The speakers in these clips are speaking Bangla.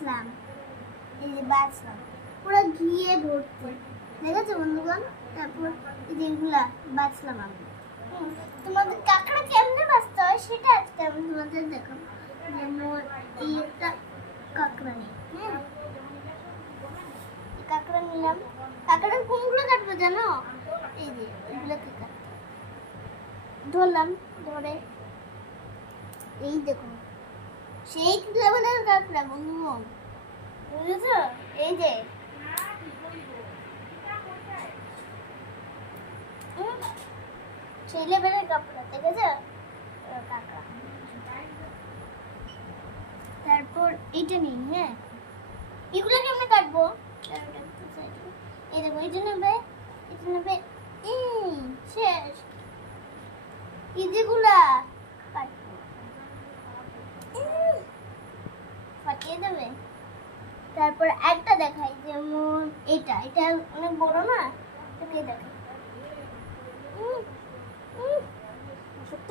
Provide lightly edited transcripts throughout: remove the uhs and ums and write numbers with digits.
বাছলাম, এই যে বাছলাম পুরো ঘিয়ে ভর্তি, দেখেছো বন্ধুগণ? তারপর এই যে এগুলা বাছলাম আমি। তোমাদের কাঁকড়া কেমনে বাছতে হয় সেটা আজকে আমি তোমাদের দেখাবো। যেমন এই একটা কাঁকড়া নিই, হ্যাঁ কাঁকড়া নিলাম। কাঁকড়ার কোনগুলো কাটবো জানো? এই যে এগুলোকে কাটতে ধরলাম, ধরে এই দেখো সেই লেভেলের কাঁকড়া বন্ধু, বুঝেছো? এই যে সেই লেভেলের কাঁকড়া, দেখেছো? কাঁকড়া। তারপর এইটা নিই, হ্যাঁ এগুলো কেমনে কাটবো? এই দেখো এটা নেবে, এটা নেবে, এই শেষ। এই যেগুলা কাটবো ফাটিয়ে দেবে। তারপর একটা দেখাই, যেমন এটা এটা অনেক বড় না, এটাকে দেখাই। সত্য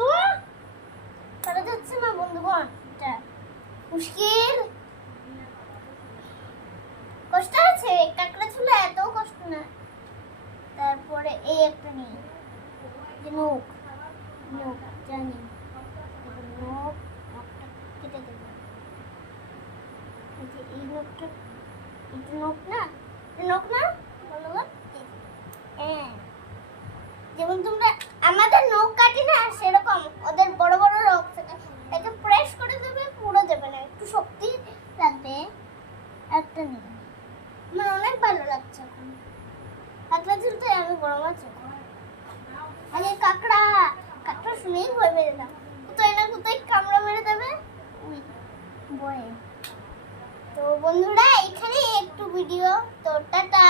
কাটা যাচ্ছে না বন্ধুগণ, এটা মুশকিল, কষ্ট আছে। কাঁকড়া ছিল এত কষ্ট না। তারপরে এই একটা নিই, যে নখ, নখ জানি, নখ, নখটা কেটে দেবো। এই নখটা, এটা নখ না, নখ না বন্ধুগণ, হ্যাঁ যেমন তোমরা আমাদের নখ কাটি না সেরকম ওদের বড় বড় নখ থাকে, এটা প্রেস করে দেবে, পুরো দেবে না, একটু শক্তি লাগবে। একটা নিই, আমার অনেক ভালো লাগছে এখন কাঁকড়া ঝুলতে, আমি বড় মাছ আগে কাঁকড়া, কাঁকড়া শুনেই ভয় পেয়ে যেতাম, কোথায় না কোথায় কামড়া মেরে দেবে ভয়ে। তো বন্ধুরা এখানে একটু ভিডিও, তো টাটা।